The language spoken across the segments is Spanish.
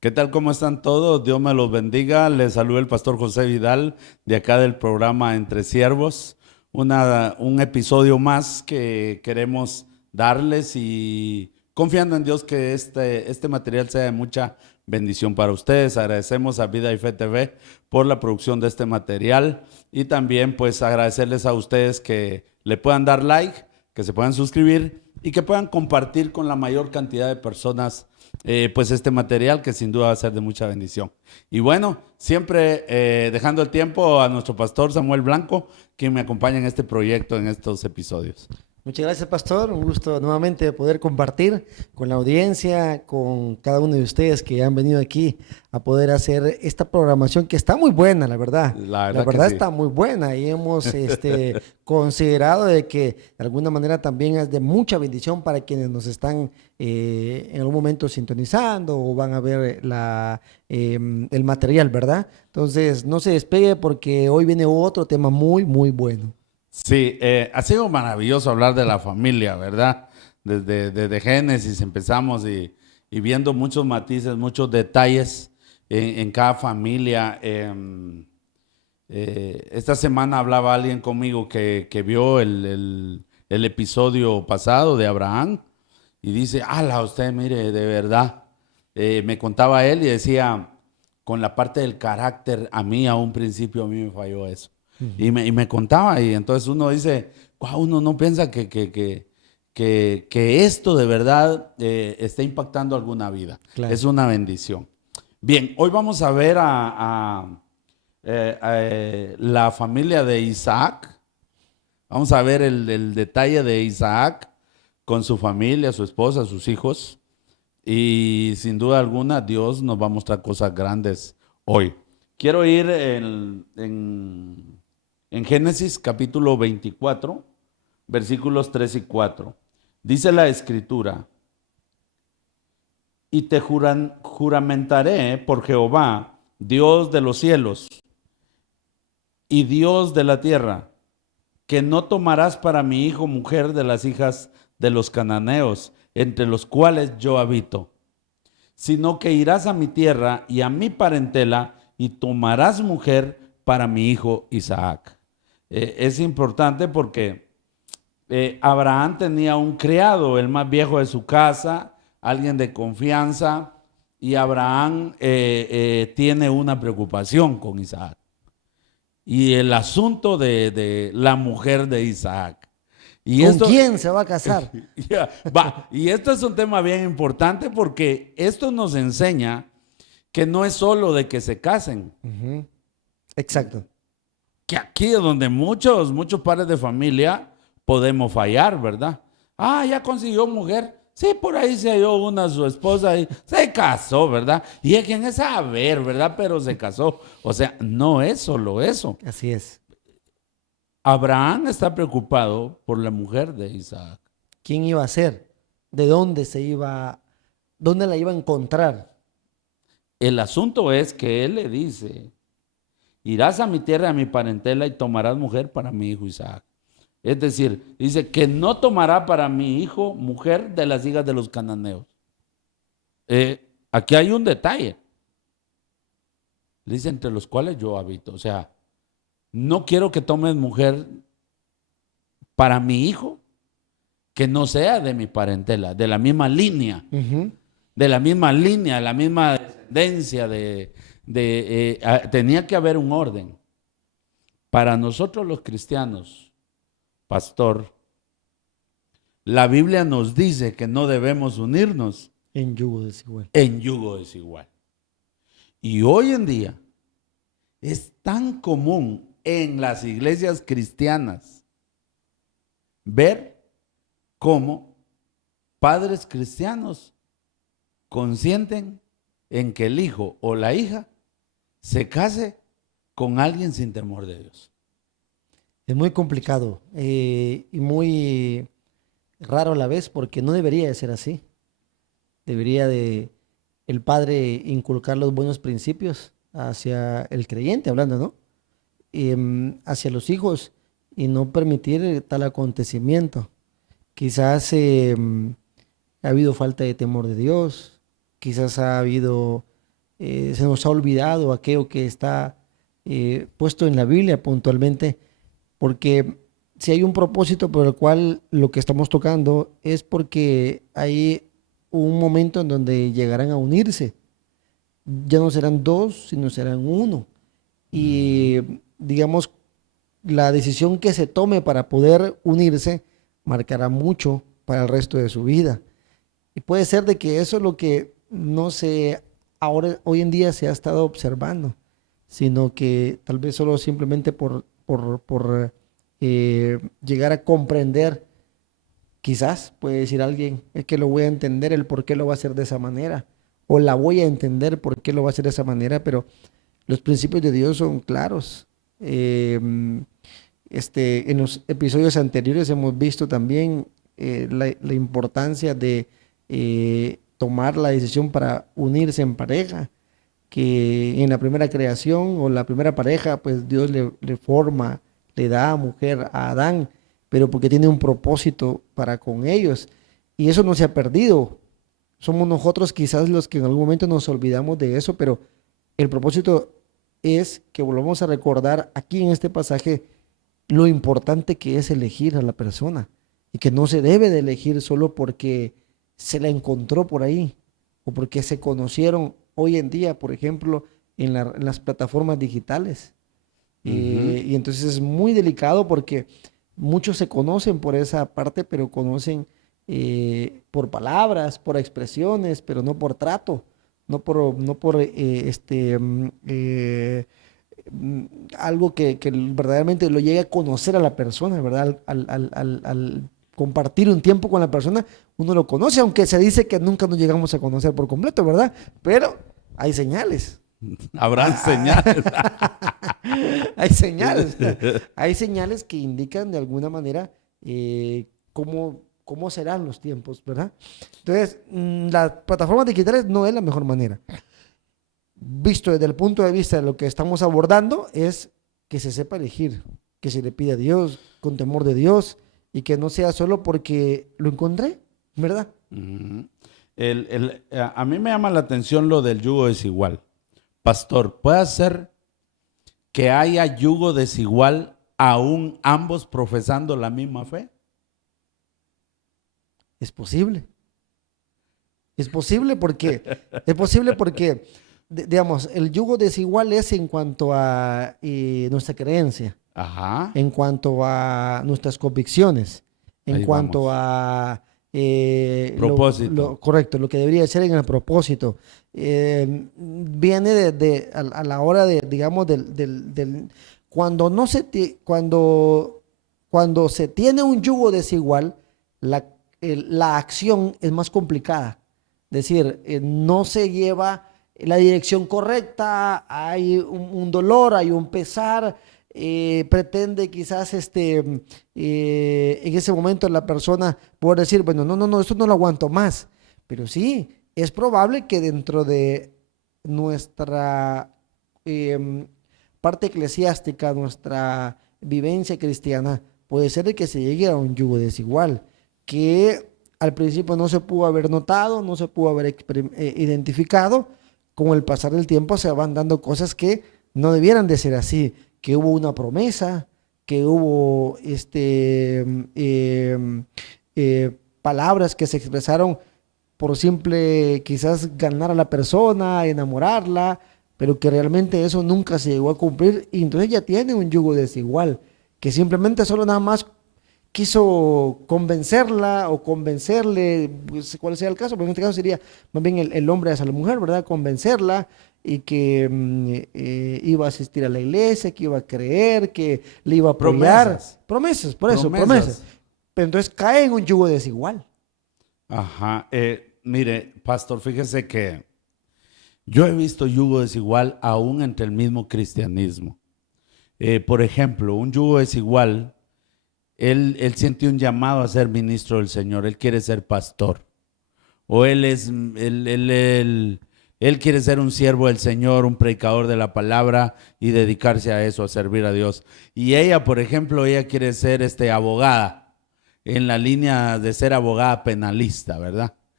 ¿Qué tal? ¿Cómo están todos? Dios me los bendiga. Les saluda el pastor José Vidal de acá del programa Entre Siervos. Un episodio más que queremos darles y confiando en Dios que este material sea de mucha bendición para ustedes. Agradecemos a Vida y Fe TV por la producción de este material y también pues agradecerles a ustedes que le puedan dar like, que se puedan suscribir y que puedan compartir con la mayor cantidad de personas pues este material que sin duda va a ser de mucha bendición. Y bueno, siempre dejando el tiempo a nuestro pastor Samuel Blanco, quien me acompaña en este proyecto, en estos episodios. Muchas gracias, pastor. Un gusto nuevamente poder compartir con la audiencia, con cada uno de ustedes que han venido aquí a poder hacer esta programación que está muy buena, la verdad. La La verdad que verdad sí. está muy buena y hemos considerado de que de alguna manera también es de mucha bendición para quienes nos están en algún momento sintonizando o van a ver el material, ¿verdad? Entonces, no se despegue porque hoy viene otro tema muy, muy bueno. Sí, ha sido maravilloso hablar de la familia, ¿verdad? Desde Génesis empezamos y viendo muchos matices, muchos detalles en cada familia. Esta semana hablaba alguien conmigo que vio el episodio pasado de Abraham y dice, ala, usted mire, de verdad. Me contaba él y decía, con la parte del carácter, a un principio a mí me falló eso. Y me contaba y entonces uno dice, wow, uno no piensa que esto de verdad está impactando alguna vida. Es Claro. una bendición. Bien, hoy vamos a ver la familia de Isaac. Vamos a ver el detalle de Isaac con su familia, su esposa, sus hijos. Y sin duda alguna, Dios nos va a mostrar cosas grandes hoy. Quiero ir en Génesis capítulo 24, versículos 3 y 4. Dice la escritura, y te juramentaré por Jehová, Dios de los cielos y Dios de la tierra, que no tomarás para mi hijo mujer de las hijas de los cananeos, entre los cuales yo habito, sino que irás a mi tierra y a mi parentela y tomarás mujer para mi hijo Isaac. Es importante porque Abraham tenía un criado, el más viejo de su casa, alguien de confianza, y Abraham tiene una preocupación con Isaac. Y el asunto de la mujer de Isaac. Y ¿Con esto, quién se va a casar? y esto es un tema bien importante porque esto nos enseña que no es solo de que se casen, Ujú. Exacto. que aquí es donde muchos padres de familia podemos fallar, ¿verdad? Ah, ya consiguió mujer. Sí, por ahí se halló una su esposa y se casó, ¿verdad? Y es quien es saber, ¿verdad? Pero se casó. O sea, no es solo eso. Así es. Abraham está preocupado por la mujer de Isaac. ¿Quién iba a ser? ¿De dónde dónde la iba a encontrar? El asunto es que él le dice, irás a mi tierra, a mi parentela y tomarás mujer para mi hijo Isaac. Es decir, dice que no tomará para mi hijo mujer de las hijas de los cananeos. Aquí hay un detalle. Dice, entre los cuales yo habito. O sea, no quiero que tomes mujer para mi hijo que no sea de mi parentela, de la misma línea, Ujú. de la misma descendencia, tenía que haber un orden. Para nosotros los cristianos, pastor, la Biblia nos dice que no debemos unirnos En yugo desigual. en yugo desigual. Y hoy en día es tan común en las iglesias cristianas ver cómo padres cristianos consienten en que el hijo o la hija se case con alguien sin temor de Dios. Es muy complicado y muy raro a la vez porque no debería de ser así. Debería de el padre inculcar los buenos principios hacia el creyente, hablando, ¿no? Hacia los hijos y no permitir tal acontecimiento. Quizás ha habido falta de temor de Dios, quizás ha habido se nos ha olvidado aquello que está puesto en la Biblia puntualmente, porque si hay un propósito por el cual lo que estamos tocando es porque hay un momento en donde llegarán a unirse. Ya no serán dos, sino serán uno. Y digamos, la decisión que se tome para poder unirse marcará mucho para el resto de su vida. Y puede ser de que eso es lo que no se, ahora, hoy en día se ha estado observando, sino que tal vez solo simplemente por llegar a comprender, quizás puede decir alguien, es que lo voy a entender el por qué lo va a hacer de esa manera, o la voy a entender por qué lo va a hacer de esa manera, pero los principios de Dios son claros. En los episodios anteriores hemos visto también la importancia de tomar la decisión para unirse en pareja, que en la primera creación o la primera pareja, pues Dios le forma, le da a mujer a Adán, pero porque tiene un propósito para con ellos. Y eso no se ha perdido. Somos nosotros quizás los que en algún momento nos olvidamos de eso, pero el propósito es que volvamos a recordar aquí en este pasaje lo importante que es elegir a la persona y que no se debe de elegir solo porque se la encontró por ahí o porque se conocieron hoy en día, por ejemplo, en las plataformas digitales. Y entonces es muy delicado porque muchos se conocen por esa parte, pero conocen por palabras, por expresiones, pero no por trato, no por algo que verdaderamente lo llegue a conocer a la persona, ¿verdad? Al compartir un tiempo con la persona, uno lo conoce, aunque se dice que nunca nos llegamos a conocer por completo, ¿verdad? Pero hay señales. Habrán señales. Hay señales. Hay señales que indican de alguna manera cómo serán los tiempos, ¿verdad? Entonces, las plataformas digitales no es la mejor manera. Visto desde el punto de vista de lo que estamos abordando, es que se sepa elegir, que se le pida a Dios con temor de Dios y que no sea solo porque lo encontré, ¿verdad? A mí me llama la atención lo del yugo desigual. Pastor, ¿puede ser que haya yugo desigual aún ambos profesando la misma fe? Es posible. Es posible porque, digamos, el yugo desigual es en cuanto a nuestra creencia, Ajá. en cuanto a nuestras convicciones, en Ahí cuanto vamos. a Propósito. correcto, lo que debería ser en el propósito. Viene a la hora de, digamos, cuando no se cuando se tiene un yugo desigual, la acción es más complicada. Es decir, no se lleva la dirección correcta, hay un dolor, hay un pesar, pretende quizás en ese momento la persona poder decir, bueno, no, esto no lo aguanto más. Pero sí, es probable que dentro de nuestra parte eclesiástica, nuestra vivencia cristiana, puede ser de que se llegue a un yugo desigual, que al principio no se pudo haber notado, no se pudo haber identificado. Con el pasar del tiempo se van dando cosas que no debieran de ser así, que hubo una promesa, que hubo palabras que se expresaron por simple quizás ganar a la persona, enamorarla, pero que realmente eso nunca se llegó a cumplir y entonces ya tiene un yugo desigual, que simplemente solo nada más quiso convencerla o convencerle, pues, cuál sea el caso, pero en este caso sería más bien el hombre hacia la mujer, ¿verdad? Convencerla y que iba a asistir a la iglesia, que iba a creer, que le iba a apoyar. Promesas. Promesas, por eso, promesas. Pero entonces cae en un yugo desigual. Ajá. Mire, pastor, fíjese que yo he visto yugo desigual aún entre el mismo cristianismo. Por ejemplo, un yugo desigual, él siente un llamado a ser ministro del Señor, él quiere ser pastor, o él quiere ser un siervo del Señor, un predicador de la palabra y dedicarse a eso, a servir a Dios. Y ella, por ejemplo, ella quiere ser abogada, en la línea de ser abogada penalista, ¿verdad?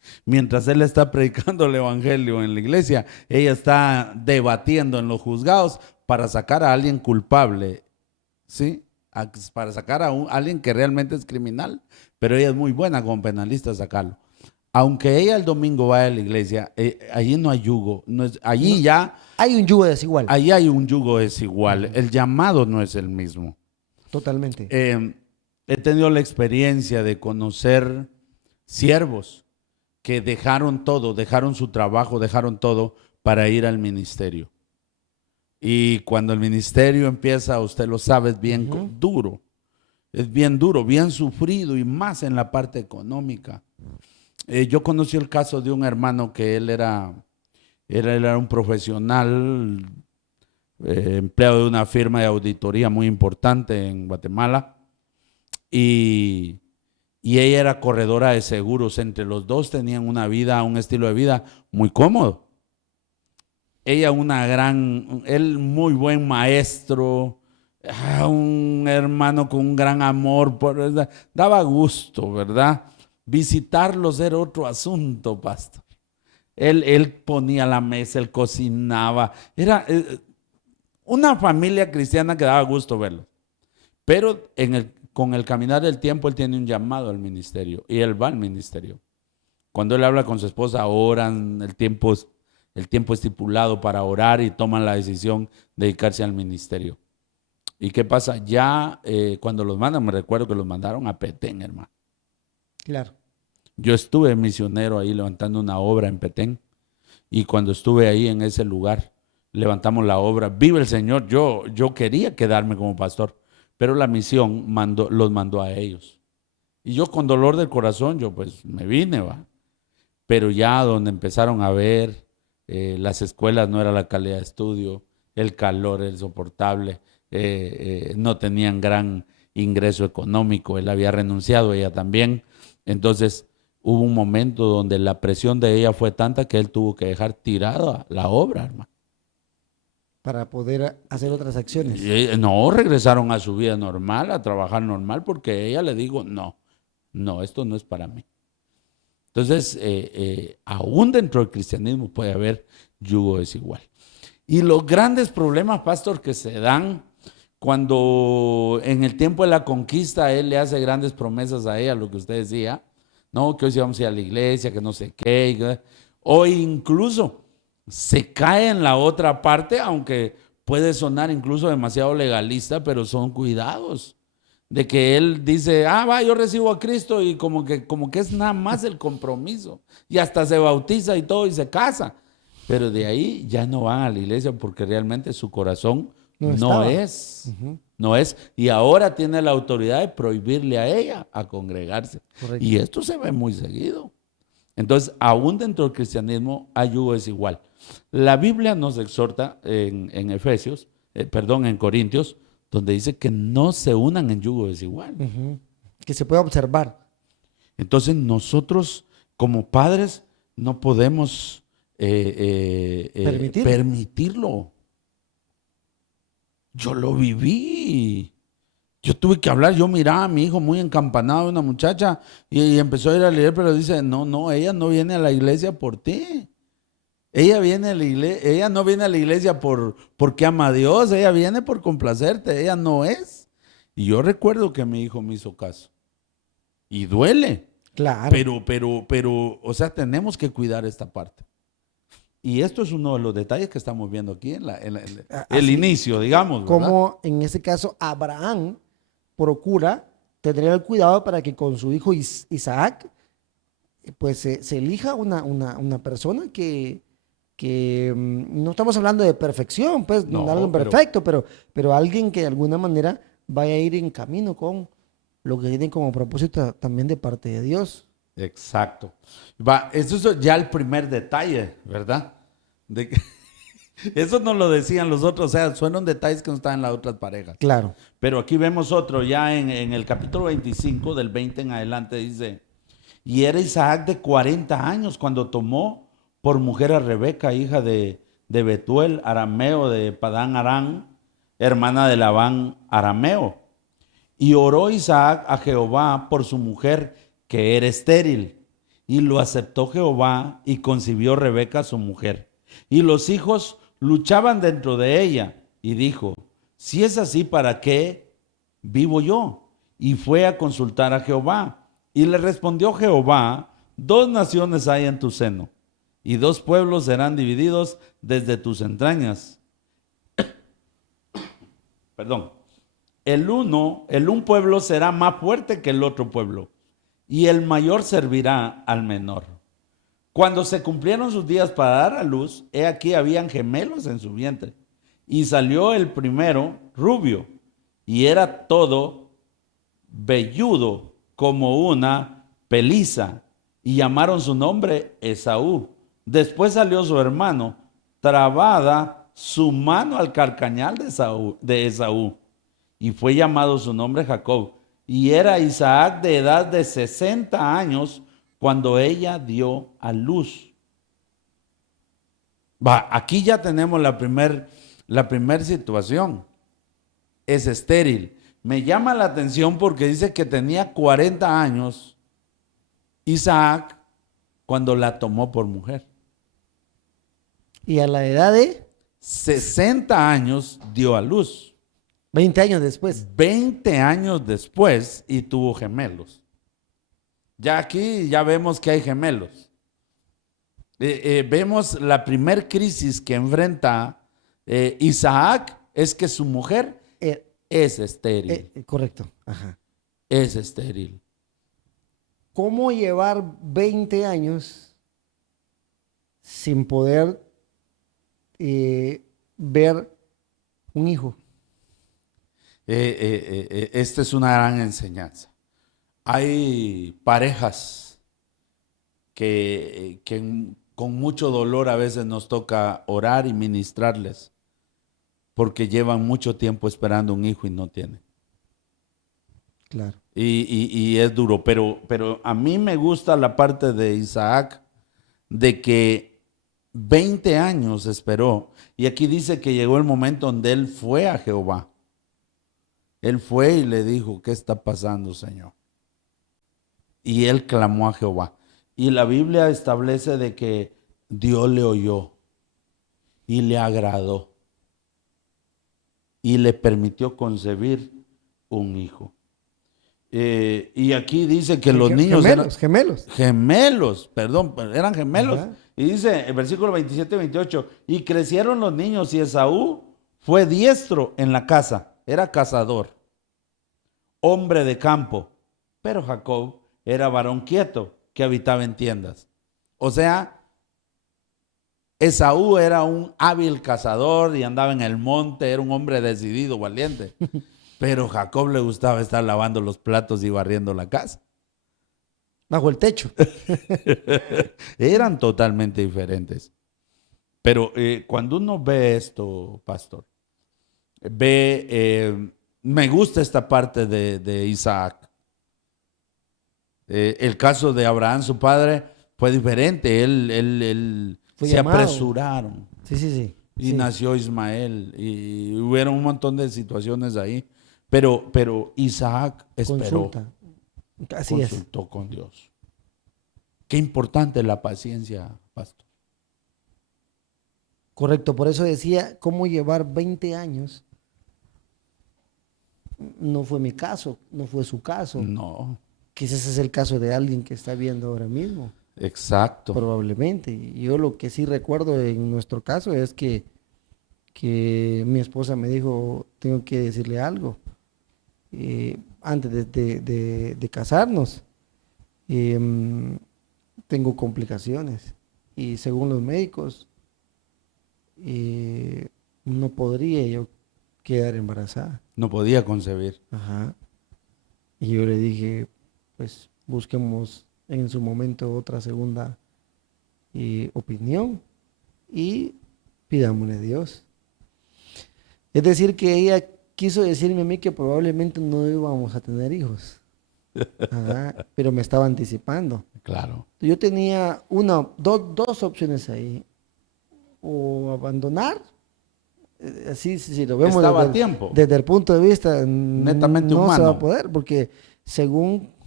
Mientras él está predicando el evangelio en la iglesia, ella está debatiendo en los juzgados para sacar a alguien culpable, ¿sí? Para sacar a alguien que realmente es criminal, pero ella es muy buena como penalista sacarlo. Aunque ella el domingo vaya a la iglesia, allí no hay yugo, allí ya Hay un yugo desigual. allí hay un yugo desigual, el llamado no es el mismo. Totalmente. He tenido la experiencia de conocer siervos que dejaron todo, dejaron su trabajo, dejaron todo para ir al ministerio. Y cuando el ministerio empieza, usted lo sabe, es bien duro, bien sufrido y más en la parte económica. Yo conocí el caso de un hermano que él era un profesional, empleado de una firma de auditoría muy importante en Guatemala y ella era corredora de seguros. Entre los dos tenían un estilo de vida muy cómodo. Ella él muy buen maestro, un hermano con un gran amor, daba gusto, ¿verdad? Visitarlos era otro asunto, pastor. Él ponía la mesa, él cocinaba. Era una familia cristiana que daba gusto verlo. Pero con el caminar del tiempo, él tiene un llamado al ministerio y él va al ministerio. Cuando él habla con su esposa, oran, el tiempo estipulado para orar y toman la decisión de dedicarse al ministerio. ¿Y qué pasa? Ya cuando los mandan, me recuerdo que los mandaron a Petén, hermano. Claro. Yo estuve misionero ahí levantando una obra en Petén y cuando estuve ahí en ese lugar, levantamos la obra. Vive el Señor, yo quería quedarme como pastor, pero la misión los mandó a ellos. Y yo con dolor del corazón, yo pues me vine, va. Pero ya donde empezaron a ver, las escuelas no era la calidad de estudio, el calor era insoportable, no tenían gran ingreso económico, él había renunciado, ella también. Entonces hubo un momento donde la presión de ella fue tanta que él tuvo que dejar tirada la obra, hermano. Para poder hacer otras acciones. No, regresaron a su vida normal, a trabajar normal, porque ella le dijo, no, esto no es para mí. Entonces, aún dentro del cristianismo puede haber yugo desigual. Y los grandes problemas, pastor, que se dan cuando en el tiempo de la conquista él le hace grandes promesas a ella, lo que usted decía, no, que hoy sí vamos a ir a la iglesia, que no sé qué, o incluso se cae en la otra parte, aunque puede sonar incluso demasiado legalista, pero son cuidados de que él dice, yo recibo a Cristo y como que es nada más el compromiso y hasta se bautiza y todo y se casa, pero de ahí ya no van a la iglesia porque realmente su corazón no es, y ahora tiene la autoridad de prohibirle a ella a congregarse. Correcto. Y esto se ve muy seguido. Entonces, aún dentro del cristianismo hay yugo desigual. La Biblia nos exhorta en Corintios, donde dice que no se unan en yugo desigual. Que se pueda observar. Entonces, nosotros como padres no podemos permitirlo. Yo lo viví. Yo tuve que hablar, yo miraba a mi hijo muy encampanado de una muchacha y empezó a ir a leer, pero dice, no, ella no viene a la iglesia por ti. Ella no viene a la iglesia porque ama a Dios, ella viene por complacerte, ella no es. Y yo recuerdo que mi hijo me hizo caso. Y duele. Claro. Pero, o sea, tenemos que cuidar esta parte. Y esto es uno de los detalles que estamos viendo aquí en el inicio, digamos. Como en este caso Abraham procura tener el cuidado para que con su hijo Isaac pues se elija una persona que no estamos hablando de perfección, pues no algo perfecto, pero alguien que de alguna manera vaya a ir en camino con lo que tiene como propósito también de parte de Dios. Exacto. Eso es ya el primer detalle, ¿verdad? Eso no lo decían los otros, o sea, fueron detalles que no estaban en las otras parejas. Claro. Pero aquí vemos otro, ya en el capítulo 25, del 20 en adelante, dice, y era Isaac de 40 años cuando tomó por mujer a Rebeca, hija de Betuel, arameo de Padán Aram, hermana de Labán, arameo. Y oró Isaac a Jehová por su mujer, que era estéril. Y lo aceptó Jehová y concibió Rebeca su mujer. Y los hijos luchaban dentro de ella. Y dijo, si es así, ¿para qué vivo yo? Y fue a consultar a Jehová. Y le respondió Jehová, 2 naciones hay en tu seno, y 2 pueblos serán divididos desde tus entrañas. Perdón. El un pueblo será más fuerte que el otro pueblo, y el mayor servirá al menor. Cuando se cumplieron sus días para dar a luz, he aquí habían gemelos en su vientre. Y salió el primero rubio, y era todo velludo como una peliza, y llamaron su nombre Esaú. Después salió su hermano, trabada su mano al carcañal de Esaú, y fue llamado su nombre Jacob. Y era Isaac de edad de 60 años cuando ella dio a luz. Aquí ya tenemos la primer situación. Es estéril. Me llama la atención porque dice que tenía 40 años Isaac cuando la tomó por mujer. Y a la edad de 60 años dio a luz. 20 años después. 20 años después y tuvo gemelos. Ya aquí ya vemos que hay gemelos. Vemos la primer crisis que enfrenta Isaac es que su mujer es estéril. Correcto. Ajá. Es estéril. ¿Cómo llevar 20 años sin poder ver un hijo? Esta es una gran enseñanza. Hay parejas que con mucho dolor a veces nos toca orar y ministrarles porque llevan mucho tiempo esperando un hijo y no tienen. Claro. Y es duro, pero a mí me gusta la parte de Isaac de que 20 años esperó. Y aquí dice que llegó el momento donde él fue a Jehová. Él fue y le dijo, ¿qué está pasando, Señor? Y él clamó a Jehová. Y la Biblia establece de que Dios le oyó y le agradó y le permitió concebir un hijo. Y aquí dice que los niños gemelos. eran gemelos. Ajá. Y dice el versículo 27 y 28, y crecieron los niños y Esaú fue diestro en la casa, era cazador, hombre de campo, pero Jacob era varón quieto que habitaba en tiendas. O sea, Esaú era un hábil cazador y andaba en el monte, era un hombre decidido, valiente. Pero Jacob le gustaba estar lavando los platos y barriendo la casa. Bajo el techo. Eran totalmente diferentes. Pero cuando uno ve esto, pastor, me gusta esta parte de Isaac. El caso de Abraham, su padre, fue diferente. Él Fue se llamado. apresuraron. Sí. Y Sí. nació Ismael. Y hubieron un montón de situaciones ahí. Pero Isaac esperó. Consulta. Así Consultó con Dios. Qué importante la paciencia, pastor. Correcto, por eso decía, ¿cómo llevar 20 años? No fue mi caso, no fue su caso. No, Quizás es el caso de alguien que está viendo ahora mismo, exacto. probablemente. Y yo lo que sí recuerdo en nuestro caso es que mi esposa me dijo, tengo que decirle algo. Antes de casarnos, tengo complicaciones. Y según los médicos, no podría yo quedar embarazada. No podía concebir. Ajá. Y yo le dije, pues busquemos en su momento otra segunda opinión y pidámosle a Dios. Es decir, que ella quiso decirme a mí que probablemente no íbamos a tener hijos. Ajá, pero me estaba anticipando. Claro. Yo tenía dos opciones ahí. O abandonar, así si lo vemos Estaba a tiempo. desde el punto de vista Netamente no humano. se va a poder, porque según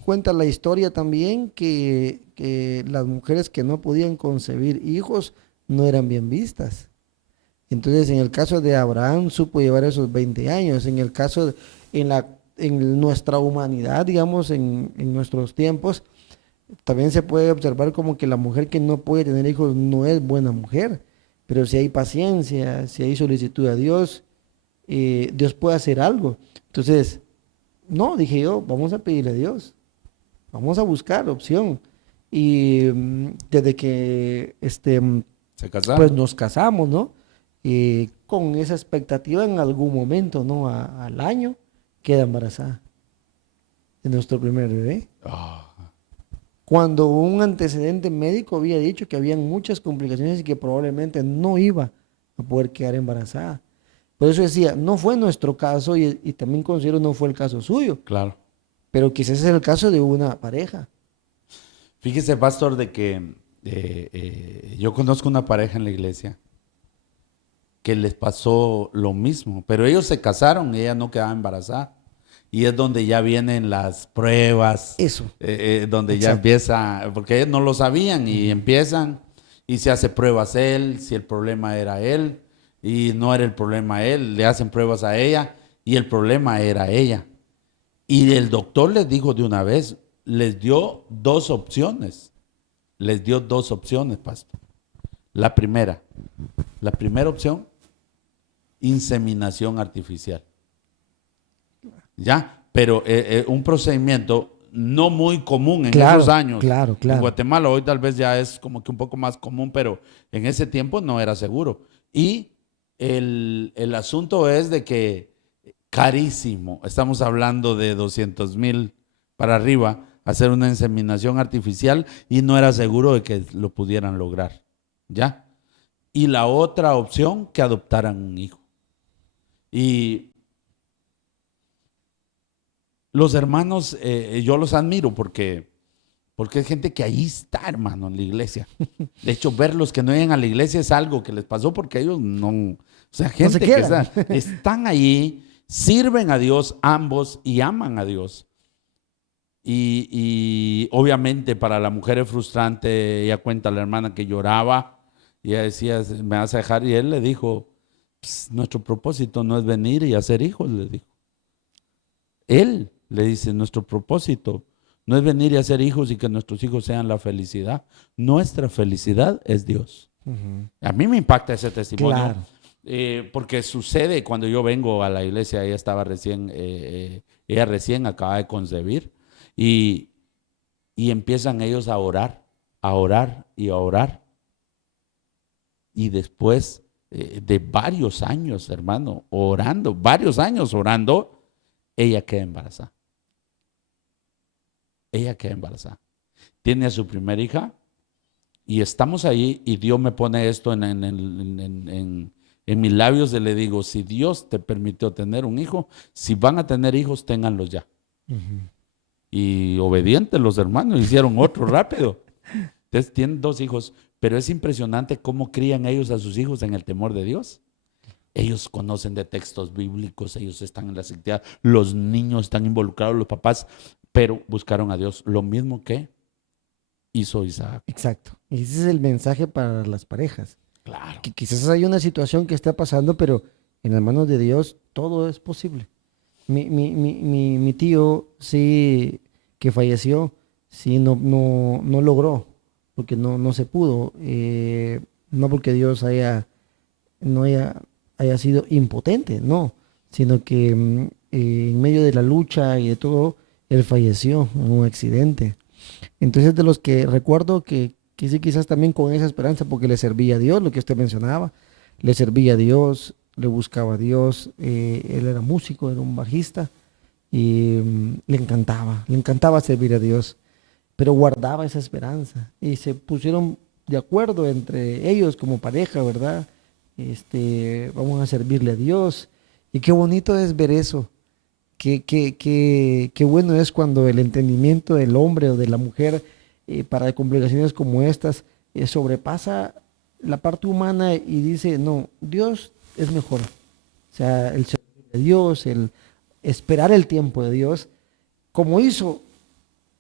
cuenta la historia también que las mujeres que no podían concebir hijos no eran bien vistas. Entonces, en el caso de Abraham, supo llevar esos 20 años. En el caso, en nuestra humanidad, digamos, en nuestros tiempos, también se puede observar como que la mujer que no puede tener hijos no es buena mujer. Pero si hay paciencia, si hay solicitud a Dios, Dios puede hacer algo. Entonces, no, dije yo, vamos a pedirle a Dios. Vamos a buscar opción. Y desde que Se casaron. pues nos casamos, ¿no? Con esa expectativa en algún momento, ¿no? Al año queda embarazada de nuestro primer bebé. Ah, Cuando un antecedente médico había dicho que habían muchas complicaciones y que probablemente no iba a poder quedar embarazada. Por eso decía, no fue nuestro caso y también considero no fue el caso suyo, claro. pero quizás es el caso de una pareja. Fíjese, pastor, de que yo conozco una pareja en la iglesia que les pasó lo mismo, pero ellos se casaron y ella no quedaba embarazada. Y es donde ya vienen las pruebas, Eso. donde ya Exacto. empieza, porque ellos no lo sabían y empiezan y se hace pruebas él, si el problema era él y no era el problema él, le hacen pruebas a ella y el problema era ella. Y el doctor les dijo de una vez, les dio dos opciones, pastor. La primera opción, inseminación artificial. ¿Ya? Pero un procedimiento no muy común en Claro, esos años. claro, En claro. Guatemala hoy tal vez ya es como que un poco más común, pero en ese tiempo no era seguro. Y el asunto es de que carísimo, estamos hablando de 200,000 para arriba, hacer una inseminación artificial y no era seguro de que lo pudieran lograr. ¿Ya? Y la otra opción, que adoptaran un hijo. Y los hermanos, yo los admiro porque hay gente que ahí está, hermano, en la iglesia. De hecho, verlos que no llegan a la iglesia es algo que les pasó porque ellos no, o sea, No se gente que quedan. están ahí, sirven a Dios ambos y aman a Dios. Y obviamente para la mujer es frustrante. Ella cuenta a la hermana que lloraba y ella decía, me vas a dejar, y él le dijo, nuestro propósito no es venir y hacer hijos, le dijo. Él le dice, nuestro propósito no es venir y hacer hijos y que nuestros hijos sean la felicidad. Nuestra felicidad es Dios. Ujú. A mí me impacta ese testimonio, Claro. porque sucede cuando yo vengo a la iglesia. Ella recién acaba de concebir y, y empiezan ellos a orar, a orar y a orar. Y después de varios años, hermano, orando, varios años orando, ella queda embarazada. Ella queda embarazada. Tiene a su primera hija y estamos ahí y Dios me pone esto en mis labios y le digo, si Dios te permitió tener un hijo, si van a tener hijos, ténganlos ya. Ujú. Y obedientes los hermanos, hicieron otro rápido. Entonces tienen 2 hijos, pero es impresionante cómo crían ellos a sus hijos en el temor de Dios. Ellos conocen de textos bíblicos, ellos están en la secta, los niños están involucrados, los papás, pero buscaron a Dios, lo mismo que hizo Isaac. Exacto. Y ese es el mensaje para las parejas. Claro. Que quizás hay una situación que está pasando, pero en las manos de Dios todo es posible. Mi tío, sí, que falleció, sí, no logró, porque no se pudo. No porque Dios no haya sido impotente, no, sino que en medio de la lucha y de todo, él falleció en un accidente. Entonces, de los que recuerdo que sí, quizás también con esa esperanza, porque le servía a Dios, lo que usted mencionaba, le servía a Dios, le buscaba a Dios, él era músico, era un bajista, y le encantaba servir a Dios, pero guardaba esa esperanza, y se pusieron de acuerdo entre ellos como pareja, ¿verdad? Vamos a servirle a Dios, y qué bonito es ver eso. Qué bueno es cuando el entendimiento del hombre o de la mujer para complicaciones como estas sobrepasa la parte humana y dice, no, Dios es mejor. O sea, el servir a Dios, el esperar el tiempo de Dios, como hizo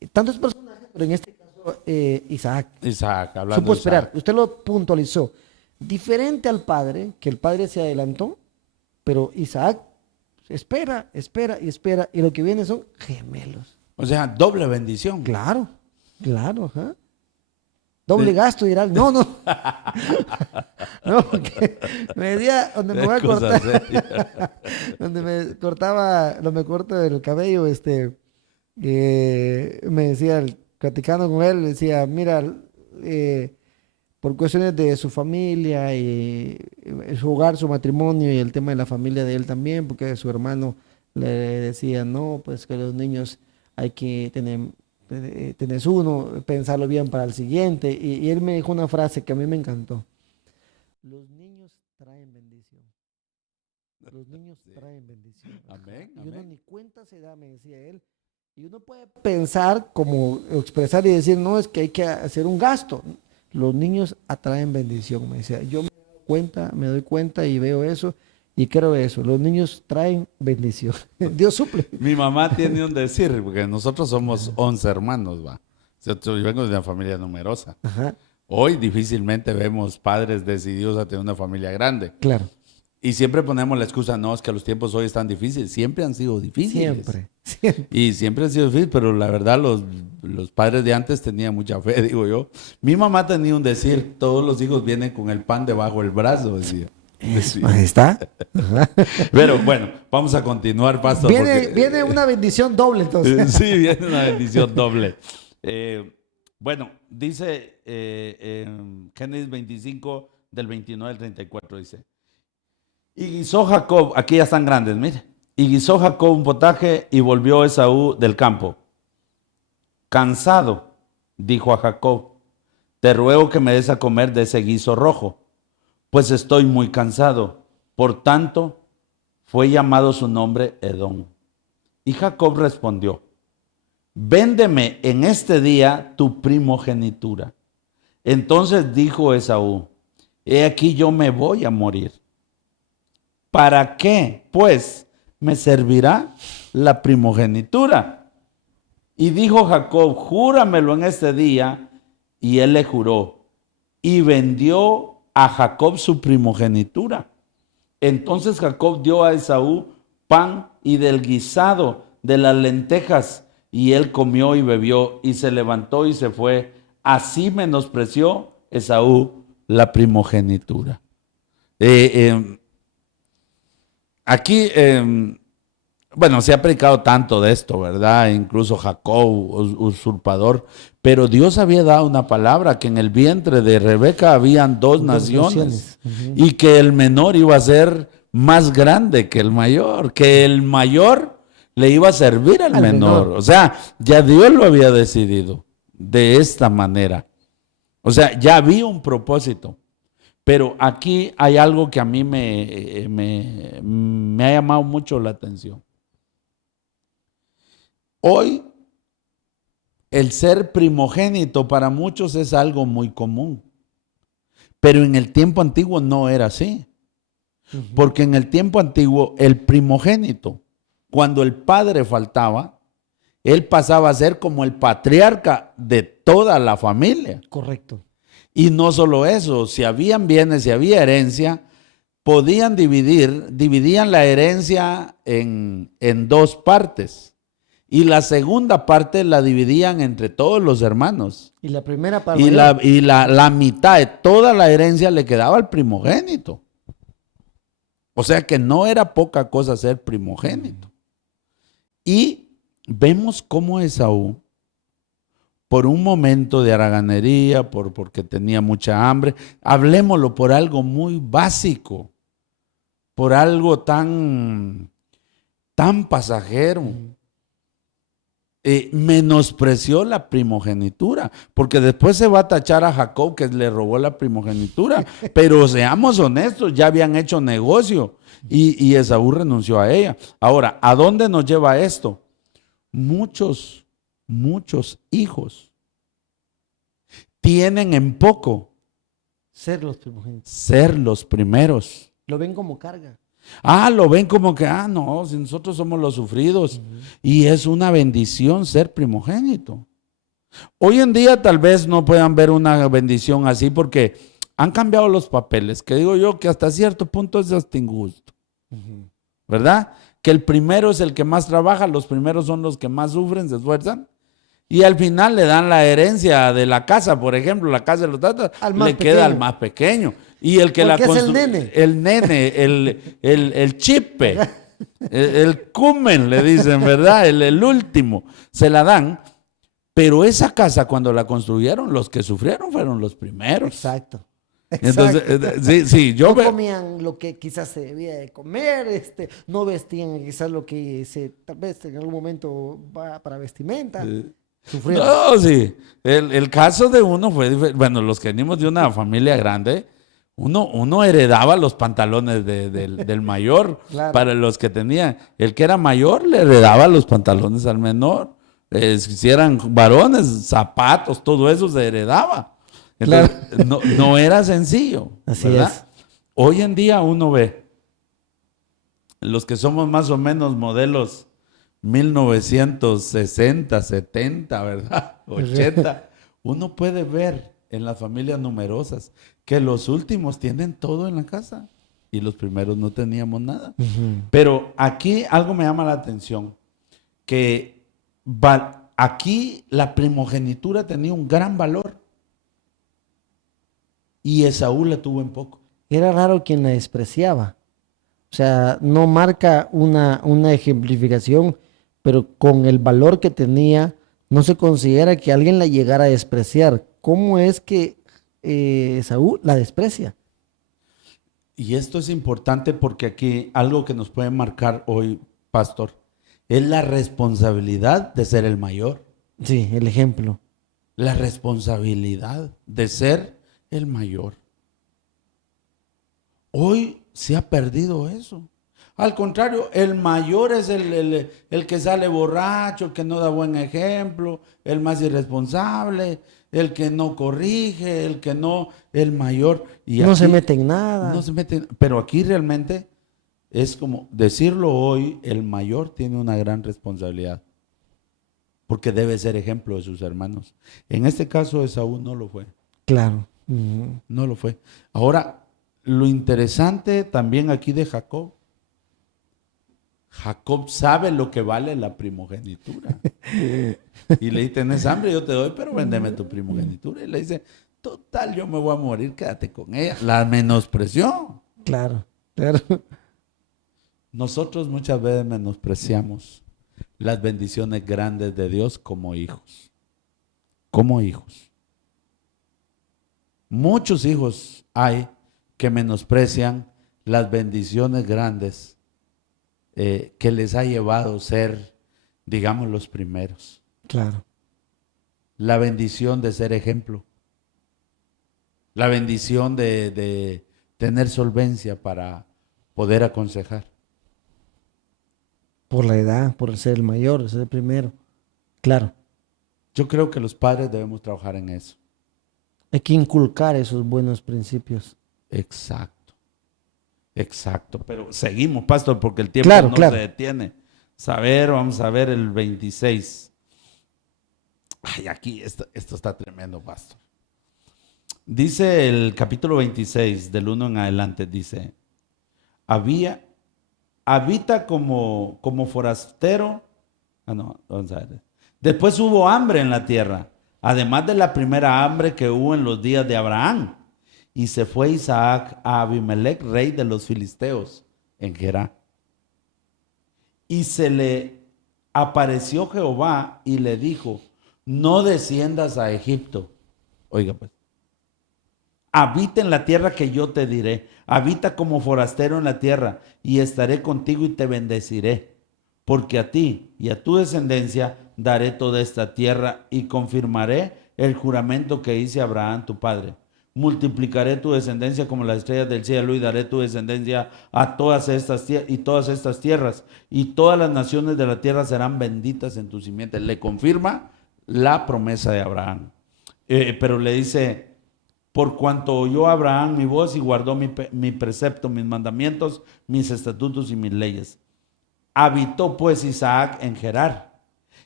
tantos personajes, pero en este caso Isaac Isaac, hablando supo de esperar. Isaac. Usted lo puntualizó. Diferente al padre, que el padre se adelantó, pero Isaac espera, espera y espera, y lo que viene son gemelos. O sea, doble bendición. Claro, claro, ajá. Doble gasto, dirán. No, no. No, porque me decía, donde me voy a Cosa cortar, seria. donde me cortaba, no me corto el cabello, me decía, platicando con él, decía, mira, por cuestiones de su familia y su hogar, su matrimonio y el tema de la familia de él también, porque su hermano le decía, no, pues que los niños hay que tenés uno, pensarlo bien para el siguiente. Y él me dijo una frase que a mí me encantó. Los niños traen bendición. Los niños traen bendición. Amén, Y uno amén. ni cuenta se da, me decía él. Y uno puede pensar, como expresar y decir, no, es que hay que hacer un gasto. Los niños atraen bendición, me decía. Yo me doy cuenta y veo eso y creo eso. Los niños traen bendición. Dios suple. Mi mamá tiene un decir, porque nosotros somos 11 hermanos, va. Yo vengo de una familia numerosa. Ajá, Hoy difícilmente vemos padres decididos a tener una familia grande. claro. Y siempre ponemos la excusa, no, es que los tiempos hoy están difíciles. Siempre han sido difíciles. Siempre, siempre. Y siempre han sido difíciles, pero la verdad los padres de antes tenían mucha fe, digo yo. Mi mamá tenía un decir, todos los hijos vienen con el pan debajo del brazo, decía. Ahí está. Ajá. Pero bueno, vamos a continuar, pastor. Viene una bendición doble entonces. Sí, viene una bendición doble. Bueno, dice en Génesis 25, del 29 al 34, dice, y guisó Jacob, aquí ya están grandes, mire, y guisó Jacob un potaje y volvió Esaú del campo. Cansado, dijo a Jacob, te ruego que me des a comer de ese guiso rojo, pues estoy muy cansado. Por tanto, fue llamado su nombre Edom. Y Jacob respondió, véndeme en este día tu primogenitura. Entonces dijo Esaú, he aquí yo me voy a morir. ¿Para qué, pues, me servirá la primogenitura? Y dijo Jacob, júramelo en este día. Y él le juró. Y vendió a Jacob su primogenitura. Entonces Jacob dio a Esaú pan y del guisado de las lentejas. Y él comió y bebió y se levantó y se fue. Así menospreció Esaú la primogenitura. Aquí, bueno, se ha predicado tanto de esto, ¿verdad? Incluso Jacob, usurpador, pero Dios había dado una palabra que en el vientre de Rebeca habían dos naciones y que el menor iba a ser más grande que el mayor le iba a servir al menor. O sea, ya Dios lo había decidido de esta manera. O sea, ya había un propósito. Pero aquí hay algo que a mí me ha llamado mucho la atención. Hoy, el ser primogénito para muchos es algo muy común. Pero en el tiempo antiguo no era así. Porque en el tiempo antiguo, el primogénito, cuando el padre faltaba, él pasaba a ser como el patriarca de toda la familia. Correcto. Y no solo eso, si habían bienes, si había herencia, dividían la herencia en dos partes. Y la segunda parte la dividían entre todos los hermanos. Y la primera parte. Y la mitad de toda la herencia le quedaba al primogénito. O sea que no era poca cosa ser primogénito. Y vemos cómo Esaú, por un momento de haraganería, porque tenía mucha hambre, hablemoslo por algo muy básico, por algo tan pasajero, menospreció la primogenitura, porque después se va a tachar a Jacob que le robó la primogenitura, pero seamos honestos, ya habían hecho negocio y Esaú renunció a ella. Ahora, ¿a dónde nos lleva esto? Muchos hijos tienen en poco ser los primogénitos. ser los primeros. Lo ven como carga. Lo ven como que, no, si nosotros somos los sufridos. Y es una bendición ser primogénito. Hoy en día tal vez no puedan ver una bendición así porque han cambiado los papeles, que digo yo que hasta cierto punto es hasta injusto, ¿verdad? Que el primero es el que más trabaja, los primeros son los que más sufren, se esfuerzan, y al final le dan la herencia de la casa, por ejemplo, la casa de los tatas, le queda al más pequeño. Y el que la construye, el nene, el chipe, el cumen, le dicen, ¿verdad? El último, se la dan. Pero esa casa, cuando la construyeron, los que sufrieron fueron los primeros. Exacto. Entonces, sí, no comían lo que quizás se debía de comer, no vestían quizás lo que tal vez en algún momento va para vestimenta. Sufrieron. No, sí. El caso de uno fue diferente. Bueno, los que venimos de una familia grande, uno heredaba los pantalones del mayor. Claro. Para los que tenían. El que era mayor le heredaba los pantalones al menor. Si eran varones, zapatos, todo eso se heredaba. Entonces, claro. no era sencillo. Así ¿verdad? Es. Hoy en día uno ve, los que somos más o menos modelos 1960, 70, ¿verdad? 80, uno puede ver en las familias numerosas que los últimos tienen todo en la casa y los primeros no teníamos nada. Pero aquí algo me llama la atención, que aquí la primogenitura tenía un gran valor. Y Esaú la tuvo en poco. Era raro quien la despreciaba. O sea, no marca una ejemplificación, pero con el valor que tenía, no se considera que alguien la llegara a despreciar. ¿Cómo es que Esaú la desprecia? Y esto es importante porque aquí algo que nos puede marcar hoy, pastor, es la responsabilidad de ser el mayor. Sí, el ejemplo. La responsabilidad de ser el mayor. Hoy se ha perdido eso. Al contrario, el mayor es el que sale borracho, el que no da buen ejemplo, el más irresponsable, el que no corrige, el mayor. Y no aquí, se mete en nada. No se mete, pero aquí realmente es como decirlo hoy, el mayor tiene una gran responsabilidad. Porque debe ser ejemplo de sus hermanos. En este caso, Esaú no lo fue. Claro. No lo fue. Ahora, lo interesante también aquí de Jacob. Jacob sabe lo que vale la primogenitura. Y le dice, ¿tenés hambre? Yo te doy, pero véndeme tu primogenitura. Y le dice, total, yo me voy a morir, quédate con ella. La menospreció. Claro, claro. Nosotros muchas veces menospreciamos las bendiciones grandes de Dios como hijos. Como hijos. Muchos hijos hay que menosprecian las bendiciones grandes que les ha llevado ser, digamos, los primeros. Claro. La bendición de ser ejemplo. La bendición de tener solvencia para poder aconsejar. Por la edad, por ser el mayor, ser el primero. Claro. Yo creo que los padres debemos trabajar en eso. Hay que inculcar esos buenos principios. Exacto. Exacto. Pero seguimos, pastor, porque el tiempo no se detiene. Vamos a ver el 26. Ay, aquí esto está tremendo, pastor. Dice el capítulo 26, del 1 en adelante, dice, habita como forastero. Vamos a ver. Después hubo hambre en la tierra, además de la primera hambre que hubo en los días de Abraham. Y se fue Isaac a Abimelech, rey de los filisteos, en Gerar. Y se le apareció Jehová y le dijo, no desciendas a Egipto. Oiga pues. Habita en la tierra que yo te diré. Habita como forastero en la tierra y estaré contigo y te bendeciré. Porque a ti y a tu descendencia daré toda esta tierra y confirmaré el juramento que hice a Abraham tu padre. Multiplicaré tu descendencia como las estrellas del cielo y daré tu descendencia a todas estas tierras y todas las naciones de la tierra serán benditas en tu simiente. Le confirma la promesa de Abraham. Pero le dice, por cuanto oyó Abraham mi voz y guardó mi precepto, mis mandamientos, mis estatutos y mis leyes. Habitó pues Isaac en Gerar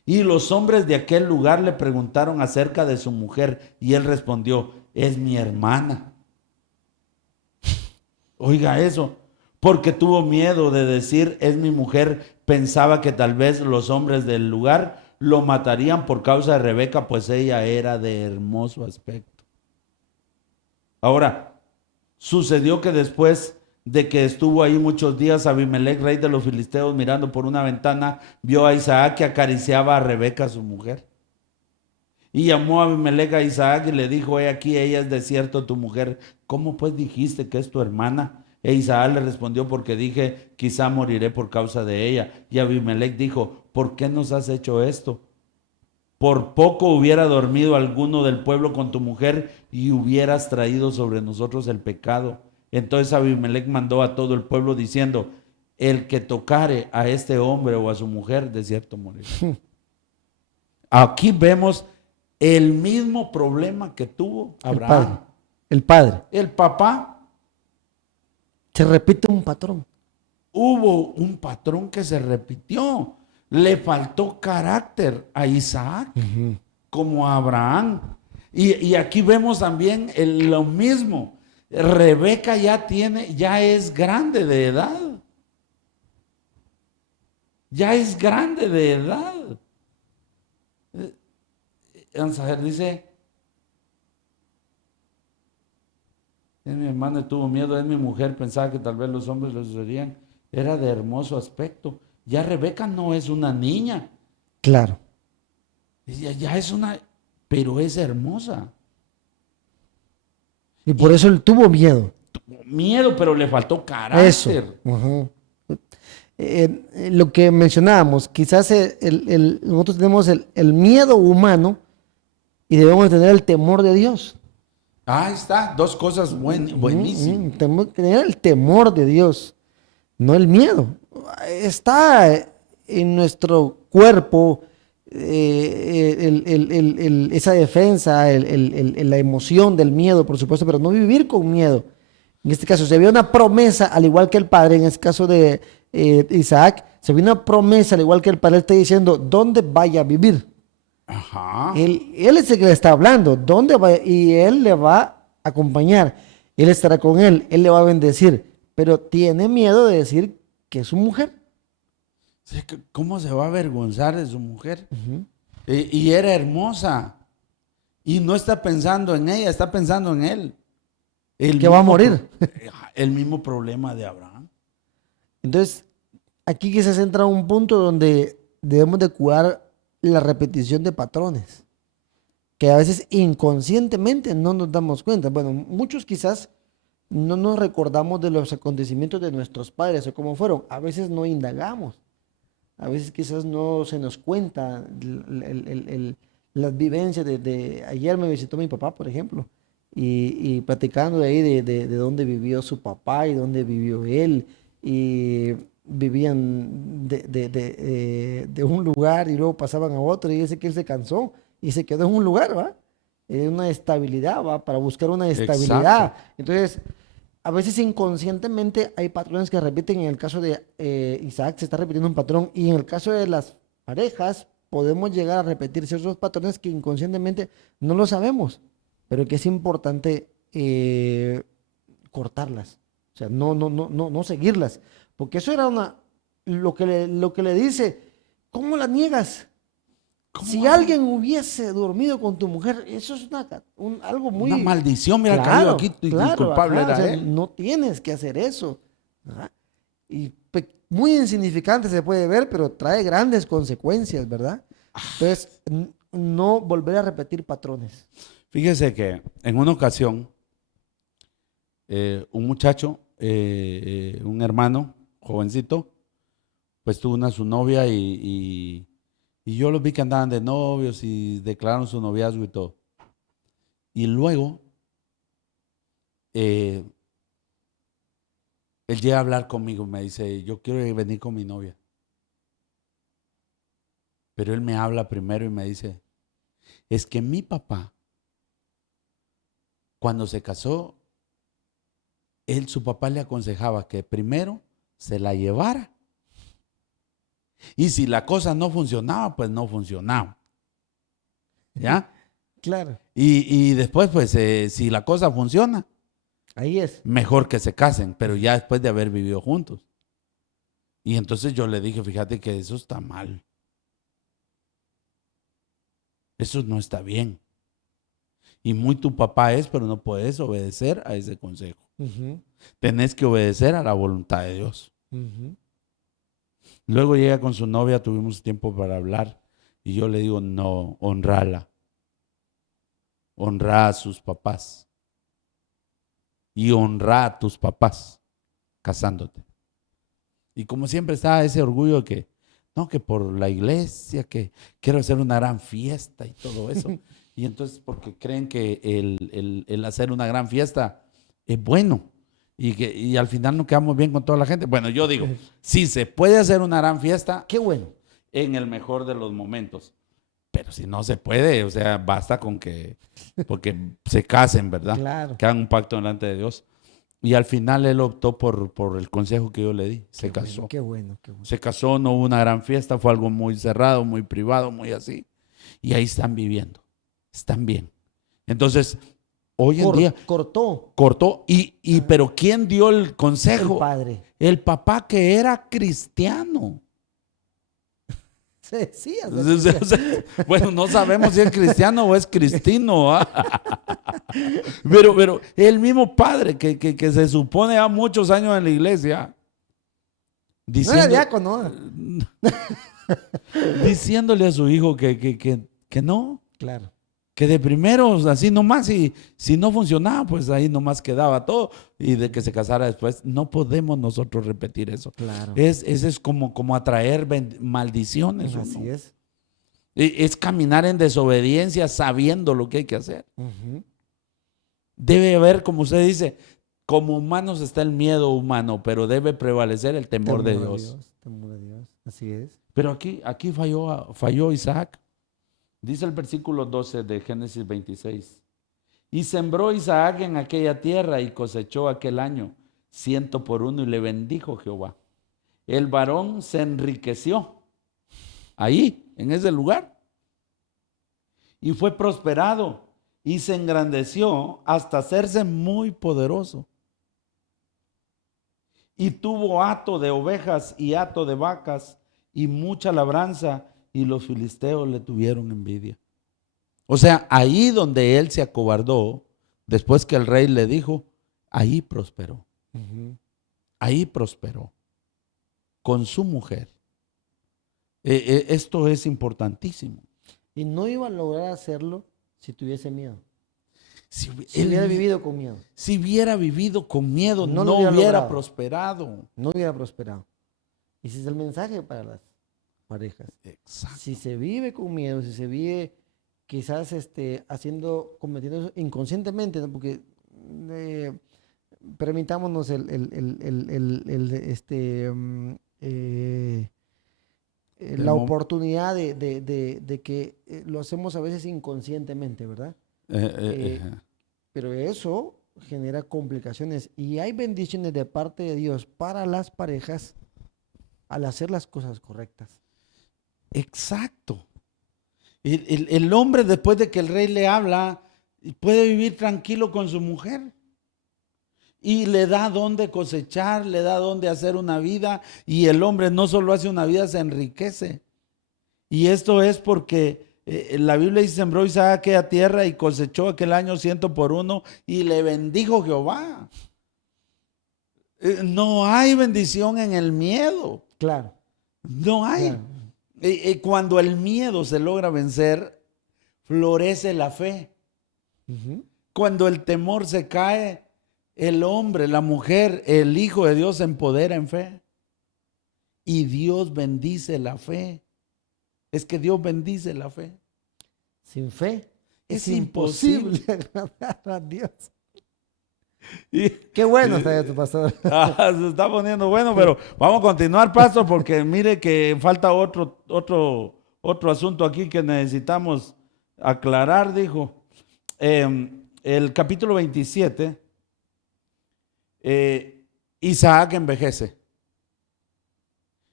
Y los hombres de aquel lugar le preguntaron acerca de su mujer y él respondió, es mi hermana. Oiga eso, porque tuvo miedo de decir, es mi mujer, pensaba que tal vez los hombres del lugar lo matarían por causa de Rebeca, pues ella era de hermoso aspecto. Ahora, sucedió que después de que estuvo ahí muchos días, Abimelech, rey de los filisteos, mirando por una ventana, vio a Isaac que acariciaba a Rebeca, su mujer. Y llamó a Abimelech a Isaac y le dijo, he aquí, ella es de cierto tu mujer. ¿Cómo pues dijiste que es tu hermana? E Isaac le respondió, porque dije, quizá moriré por causa de ella. Y Abimelech dijo, ¿por qué nos has hecho esto? Por poco hubiera dormido alguno del pueblo con tu mujer y hubieras traído sobre nosotros el pecado. Entonces Abimelech mandó a todo el pueblo diciendo, el que tocare a este hombre o a su mujer, de cierto morirá. Aquí vemos el mismo problema que tuvo Abraham. El padre. El papá, Se repite un patrón. hubo un patrón que se repitió. Le faltó carácter a Isaac como a Abraham. Y aquí vemos también lo mismo. Rebeca ya es grande de edad. Ya es grande de edad. Vamos a ver, dice, es mi hermana, tuvo miedo, es mi mujer, pensaba que tal vez los hombres lo serían. Era de hermoso aspecto. Ya Rebeca no es una niña. Claro. Ya es una, pero es hermosa. Y por eso él tuvo miedo. Miedo, pero le faltó carácter. Eso. Lo que mencionábamos, quizás nosotros tenemos el miedo humano y debemos tener el temor de Dios. Ahí está, dos cosas buenísimas. Tenemos que tener el temor de Dios, no el miedo. Está en nuestro cuerpo esa defensa, la emoción del miedo, por supuesto, pero no vivir con miedo. En este caso, se había una promesa, al igual que el padre, en este caso de Isaac, se había una promesa, al igual que el padre está diciendo, ¿dónde vaya a vivir? Ajá. Él es el que le está hablando, ¿dónde va? Y él le va a acompañar, él estará con él le va a bendecir, pero tiene miedo de decir que es su mujer. ¿Cómo se va a avergonzar de su mujer? Y era hermosa. Y no está pensando en ella, está pensando en él. Que va a morir. El mismo problema de Abraham. Entonces, aquí quizás entra un punto donde debemos de cuidar la repetición de patrones, que a veces inconscientemente no nos damos cuenta. Bueno, muchos quizás no nos recordamos de los acontecimientos de nuestros padres o cómo fueron. A veces no indagamos. A veces quizás no se nos cuenta las vivencias ayer me visitó mi papá, por ejemplo, y platicando de ahí de dónde vivió su papá y dónde vivió él, y vivían de un lugar y luego pasaban a otro, y dice que él se cansó y se quedó en un lugar, ¿va? En una estabilidad, ¿va? Para buscar una estabilidad. Exacto. Entonces, a veces inconscientemente hay patrones que repiten. En el caso de Isaac se está repitiendo un patrón, y en el caso de las parejas podemos llegar a repetir ciertos patrones que inconscientemente no lo sabemos, pero que es importante cortarlas, o sea, no seguirlas, porque eso era lo que le dice, ¿cómo la niegas? Si alguien hubiese dormido con tu mujer, eso es algo muy... Una maldición, mira, Claro, caído aquí y el claro, culpable ajá, o era sea, él. no tienes que hacer eso. ¿Verdad? Y muy insignificante se puede ver, pero trae grandes consecuencias, ¿verdad? Entonces, no volver a repetir patrones. Fíjese que en una ocasión, un muchacho, un hermano, jovencito, pues tuvo su novia y yo los vi que andaban de novios y declararon su noviazgo y todo. Y luego, él llega a hablar conmigo, me dice, yo quiero venir con mi novia. Pero él me habla primero y me dice, es que mi papá, cuando se casó, su papá le aconsejaba que primero se la llevara Y si la cosa no funcionaba, pues no funcionaba. ¿Ya? Claro. Y después, pues, si la cosa funciona, Ahí es. mejor que se casen, pero ya después de haber vivido juntos. Y entonces yo le dije, fíjate que eso está mal. Eso no está bien. Y muy tu papá es, pero no puedes obedecer a ese consejo. Ujú, Tenés que obedecer a la voluntad de Dios. ujú. Luego llega con su novia, tuvimos tiempo para hablar. Y yo le digo, no, honrala. Honra a sus papás. Y honra a tus papás casándote. Y como siempre está ese orgullo de que, no, que por la iglesia, que quiero hacer una gran fiesta y todo eso. Y entonces porque creen que el hacer una gran fiesta es bueno y al final no quedamos bien con toda la gente. Bueno, yo digo, sí se puede hacer una gran fiesta Qué bueno. en el mejor de los momentos, pero si no se puede, o sea, basta con que, porque se casen, ¿verdad? Claro. Que hagan un pacto delante de Dios. Y al final él optó por el consejo que yo le di, se Qué casó. bueno, qué bueno, qué bueno. Se casó, no hubo una gran fiesta, fue algo muy cerrado, muy privado, muy así. Y ahí están viviendo, están bien. Entonces, hoy en día Cortó cortó, pero ¿quién dio el el consejo? padre. El papá que era cristiano. Se decía. O sea, bueno, no sabemos si es cristiano o es cristino. ¿Ah? Pero el mismo padre que se supone a muchos años en la iglesia, No era diciendo, diácono. diciéndole a su hijo que no, Claro. que de primeros así nomás, y si no funcionaba, pues ahí nomás quedaba todo, y de que se casara después. No podemos nosotros repetir eso. Claro. Es como atraer maldiciones. ¿O Así no? es. Es caminar en desobediencia sabiendo lo que hay que hacer. Ujú. Debe haber, como usted dice, como humanos está el miedo humano, pero debe prevalecer el temor de Dios. Temor de Dios. Así es. Pero aquí falló Isaac. Dice el versículo 12 de Génesis 26. Y sembró Isaac en aquella tierra y cosechó aquel año 100 por 1 y le bendijo Jehová. El varón se enriqueció ahí, en ese lugar, y fue prosperado y se engrandeció hasta hacerse muy poderoso. Y tuvo hato de ovejas y hato de vacas y mucha labranza, y los filisteos le tuvieron envidia. O sea, ahí donde él se acobardó, después que el rey le dijo, ahí prosperó. Ujú. Ahí prosperó con su mujer. Esto es importantísimo. Y no iba a lograr hacerlo si tuviese miedo. Si Si hubiera vivido con miedo. Si hubiera vivido con miedo, No no, lo hubiera hubiera logrado. prosperado. No hubiera prosperado. Y ese es el mensaje para las parejas. Exacto. Si se vive con miedo, si se vive quizás cometiendo eso inconscientemente, ¿no? Porque permitámonos la mom- oportunidad de que lo hacemos a veces inconscientemente, ¿verdad? Pero eso genera complicaciones y hay bendiciones de parte de Dios para las parejas al hacer las cosas correctas. Exacto. El hombre, después de que el rey le habla, puede vivir tranquilo con su mujer. Y le da donde cosechar, le da donde hacer una vida. Y el hombre no solo hace una vida, se enriquece. Y esto es porque la Biblia dice, sembró Isaac aquella tierra y cosechó aquel año 100 por 1 y le bendijo Jehová. No hay bendición en el miedo. Claro. No hay. Claro. Cuando el miedo se logra vencer, florece la fe. Ujú. Cuando el temor se cae, el hombre, la mujer, el Hijo de Dios se empodera en fe. Y Dios bendice la fe. Es que Dios bendice la fe. Sin fe Es es imposible agradar a Dios. Y- Qué bueno está tu pastor. se está poniendo bueno, pero vamos a continuar, pastor, porque mire que falta otro asunto aquí que necesitamos aclarar, dijo. El capítulo 27, Isaac envejece.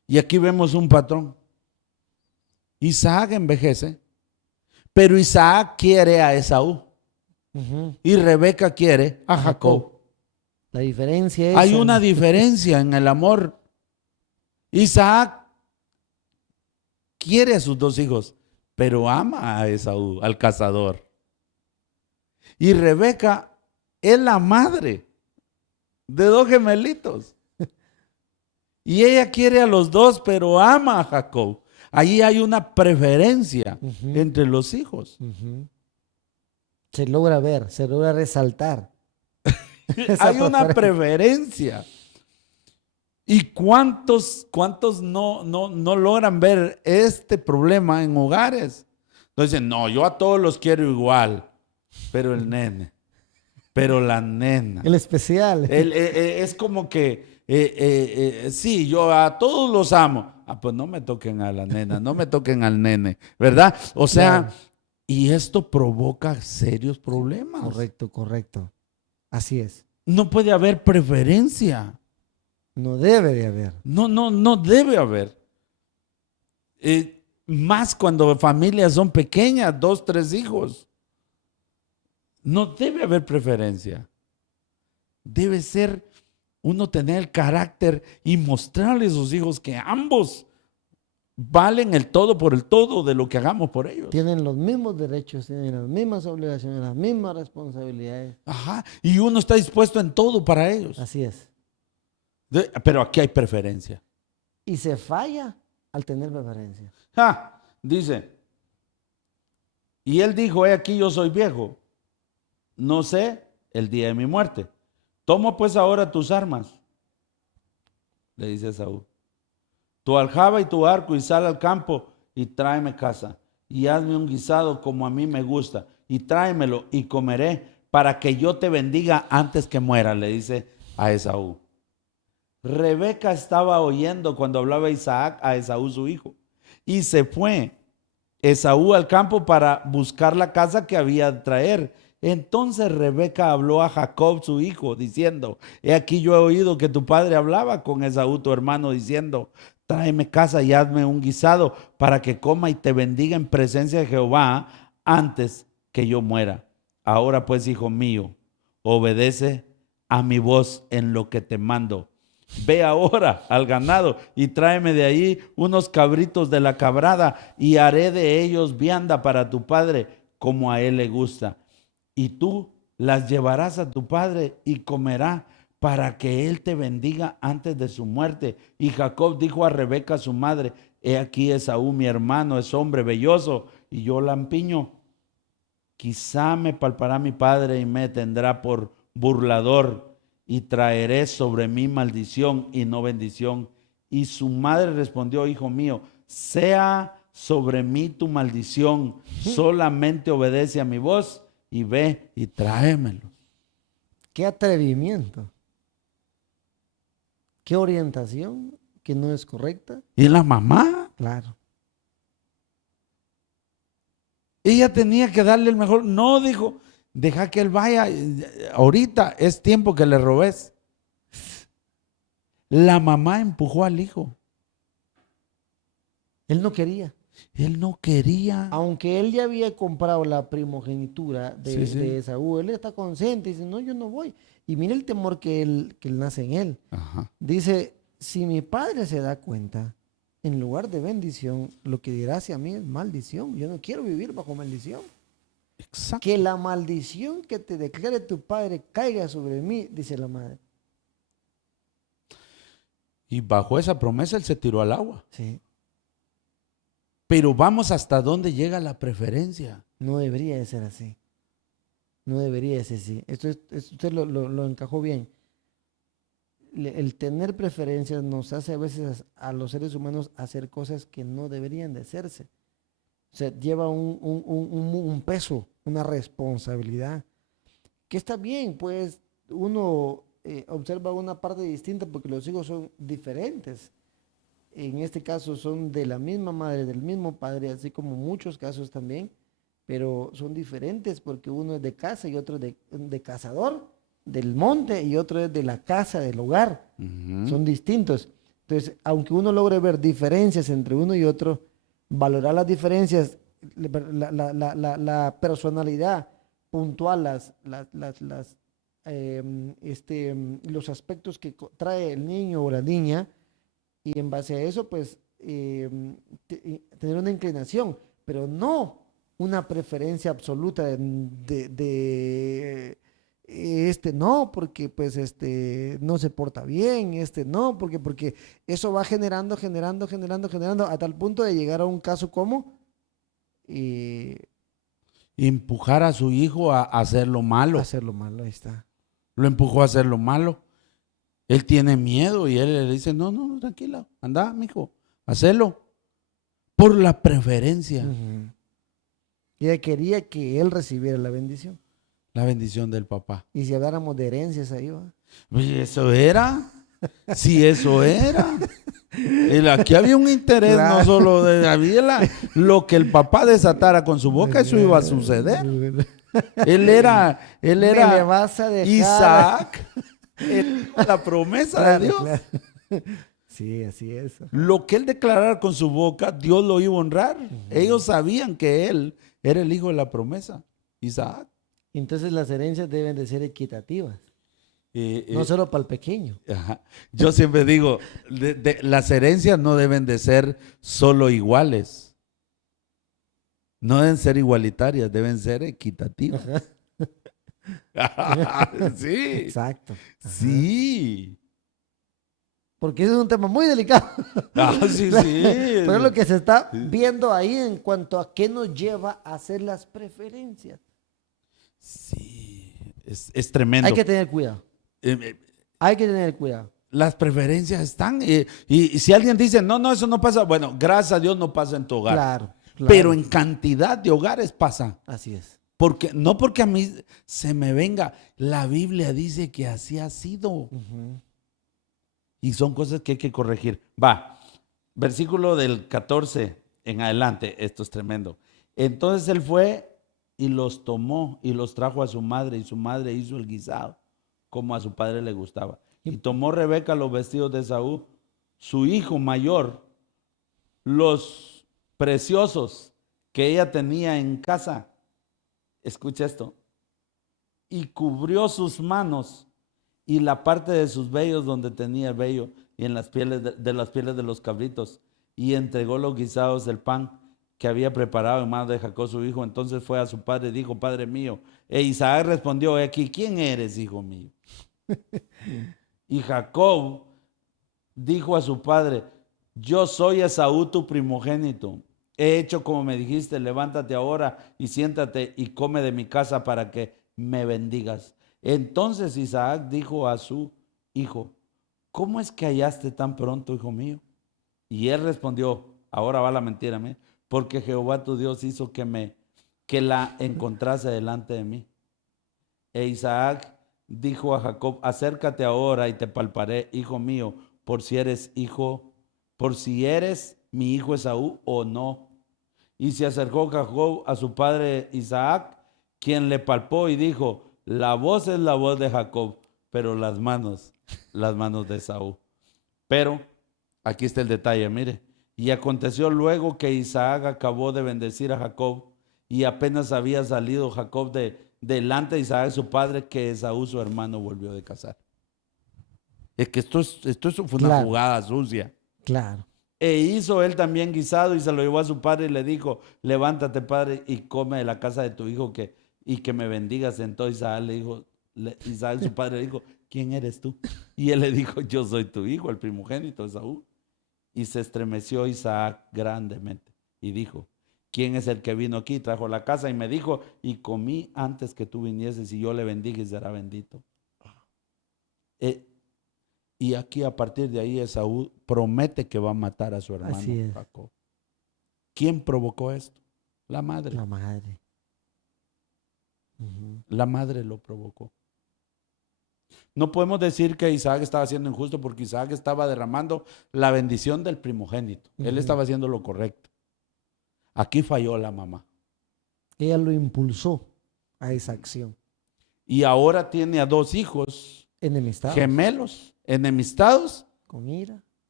Y aquí vemos un patrón. Isaac envejece, pero Isaac quiere a Esaú Ujú. y Rebeca quiere a Jacob. La diferencia es... Hay una diferencia en el amor. Isaac quiere a sus dos hijos, pero ama a Esaú, al cazador. Y Rebeca es la madre de dos gemelitos. Y ella quiere a los dos, pero ama a Jacob. Allí hay una preferencia entre los hijos. Se logra ver, se logra resaltar. esa Hay una preferencia. ¿Y cuántos no logran ver este problema en hogares? Entonces dicen, no, yo a todos los quiero igual, pero el nene, pero la nena. El especial. Es como que, sí, yo a todos los amo. Ah, pues no me toquen a la nena, no me toquen al nene, ¿verdad? O sea, Claro. y esto provoca serios problemas. Correcto, correcto. Así es. No puede haber preferencia. No debe de haber. No debe haber. Más cuando familias son pequeñas, 2, 3 hijos. No debe haber preferencia. Debe ser uno tener el carácter y mostrarle a sus hijos que ambos valen el todo por el todo de lo que hagamos por ellos. Tienen los mismos derechos, tienen las mismas obligaciones, las mismas responsabilidades. Ajá. Y uno está dispuesto en todo para ellos. Así es. Pero aquí hay preferencia. Y se falla al tener preferencia. Dice, y él dijo, he aquí yo soy viejo, no sé el día de mi muerte. Toma pues ahora tus armas, le dice Saúl, tu aljaba y tu arco, y sal al campo y tráeme caza, y hazme un guisado como a mí me gusta, y tráemelo y comeré para que yo te bendiga antes que muera, le dice a Esaú. Rebeca estaba oyendo cuando hablaba Isaac a Esaú su hijo, y se fue Esaú al campo para buscar la caza que había de traer. Entonces Rebeca habló a Jacob su hijo, diciendo, he aquí yo he oído que tu padre hablaba con Esaú tu hermano, diciendo, tráeme caza y hazme un guisado para que coma y te bendiga en presencia de Jehová antes que yo muera. Ahora pues, hijo mío, obedece a mi voz en lo que te mando. Ve ahora al ganado y tráeme de ahí unos cabritos de la cabrada y haré de ellos vianda para tu padre como a él le gusta. Y tú las llevarás a tu padre y comerá para que él te bendiga antes de su muerte. Y Jacob dijo a Rebeca su madre, he aquí Esaú mi hermano es hombre velloso y yo lampiño. Quizá me palpará mi padre y me tendrá por burlador y traeré sobre mí maldición y no bendición. Y su madre respondió, hijo mío, sea sobre mí tu maldición, solamente obedece a mi voz y ve y tráemelo. Qué atrevimiento. Qué orientación que no es correcta. ¿Y la mamá? Claro. Ella tenía que darle el mejor. No, dijo, deja que él vaya. Ahorita es tiempo que le robes. La mamá empujó al hijo. Él no quería. Él no quería. Aunque él ya había comprado la primogenitura de, Sí. de Esaú, él está consciente y dice, no, yo no voy. Y mira el temor que él nace en él. Ajá. Dice, si mi padre se da cuenta, en lugar de bendición, lo que dirá hacia mí es maldición. Yo no quiero vivir bajo maldición. Exacto. Que la maldición que te declare tu padre caiga sobre mí, dice la madre. Y bajo esa promesa él se tiró al agua. Sí, Pero vamos hasta dónde llega la preferencia. no debería de ser así. No debería de ser así. Usted lo encajó bien. El tener preferencias nos hace a veces a los seres humanos hacer cosas que no deberían de hacerse. O sea, lleva un peso, una responsabilidad. Que está bien, pues uno observa una parte distinta porque los hijos son diferentes. En este caso son de la misma madre, del mismo padre, así como muchos casos también, pero son diferentes porque uno es de casa y otro de cazador, del monte, y otro es de la casa, del hogar. Ujú. Son distintos. Entonces, aunque uno logre ver diferencias entre uno y otro, valorar las diferencias, la personalidad puntual, los aspectos que trae el niño o la niña, y en base a eso, pues, tener una inclinación, pero no una preferencia absoluta este no, porque pues no se porta bien, este no, porque eso va generando, a tal punto de llegar a un caso como Empujar a su hijo a hacer lo malo. hacerlo mal, ahí está. Lo empujó a hacer lo malo. Él tiene miedo y él le dice, no, no, tranquila, anda, mijo, hacelo. Por la preferencia, Ujú. Y ella quería que él recibiera la bendición. la bendición del papá. Y si habláramos de herencias ahí va. Oye, ¿eso era? Sí, eso era. Aquí había un interés, Claro. no solo de lo que el papá desatara con su boca, eso iba a suceder. Él Me le era vas a dejar. Isaac, el hijo de la promesa Claro, de Dios. claro. Sí, así es. Lo que él declarara con su boca, Dios lo iba a honrar. Ellos sabían que él era el hijo de la promesa, Isaac. Entonces las herencias deben de ser equitativas, no Eh, solo para el pequeño. Ajá. Yo siempre digo, las herencias no deben de ser solo iguales. No deben ser igualitarias, deben ser equitativas. Sí, Exacto. Ajá. sí. Porque ese es un tema muy delicado. Sí, sí. Pero es lo que se está viendo ahí en cuanto a qué nos lleva a hacer las preferencias. Sí, es tremendo. Hay que tener cuidado. Hay que tener cuidado. Las preferencias están. Y si alguien dice, no, no, eso no pasa, bueno, gracias a Dios no pasa en tu hogar. Claro, claro. Pero en cantidad de hogares pasa. Así es. No porque a mí se me venga, la Biblia dice que así ha sido. Ujú. Y son cosas que hay que corregir. Va, versículo del 14 en adelante, esto es tremendo. Entonces él fue y los tomó y los trajo a su madre, y su madre hizo el guisado, como a su padre le gustaba. Y tomó Rebeca los vestidos de Esaú, su hijo mayor, los preciosos que ella tenía en casa. Escucha esto. Y cubrió sus manos y la parte de sus vellos donde tenía vello y en las pieles de las pieles de los cabritos, y entregó los guisados del pan que había preparado en manos de Jacob su hijo. Entonces fue a su padre y dijo, Padre mío. E Isaac respondió, aquí, ¿quién eres, hijo mío? Y Jacob dijo a su padre, yo soy Esaú tu primogénito. He hecho como me dijiste, levántate ahora y siéntate y come de mi casa para que me bendigas. Entonces Isaac dijo a su hijo, ¿cómo es que hallaste tan pronto, hijo mío? Y él respondió, ahora va la mentira, porque Jehová tu Dios hizo que la encontrase delante de mí. E Isaac dijo a Jacob, acércate ahora y te palparé, hijo mío, por si eres mi hijo Esaú o no. Y se acercó Jacob a su padre Isaac, quien le palpó y dijo, la voz es la voz de Jacob, pero las manos de Esaú. Pero aquí está el detalle, mire. Y aconteció luego que Isaac acabó de bendecir a Jacob, y apenas había salido Jacob delante de Isaac su padre, que Esaú su hermano volvió de casar. Es que esto fue una Claro. jugada sucia. Claro. E hizo él también guisado y se lo llevó a su padre y le dijo, levántate, padre, y come de la casa de tu hijo y que me bendigas. Entonces Isaac su padre le dijo, ¿quién eres tú? Y él le dijo, yo soy tu hijo, el primogénito de Esaú. Y se estremeció Isaac grandemente y dijo, ¿quién es el que vino aquí? Trajo la casa y me dijo, y comí antes que tú vinieses, y yo le bendiga y será bendito. Y aquí a partir de ahí Esaú promete que va a matar a su hermano Así es. Jacob. ¿Quién provocó esto? La madre. La madre. Ujú. La madre lo provocó. No podemos decir que Isaac estaba siendo injusto, porque Isaac estaba derramando la bendición del primogénito. Él Ujú. estaba haciendo lo correcto. Aquí falló la mamá. Ella lo impulsó a esa acción. Y ahora tiene a dos hijos Enemistados. gemelos, enemistados, Con ira.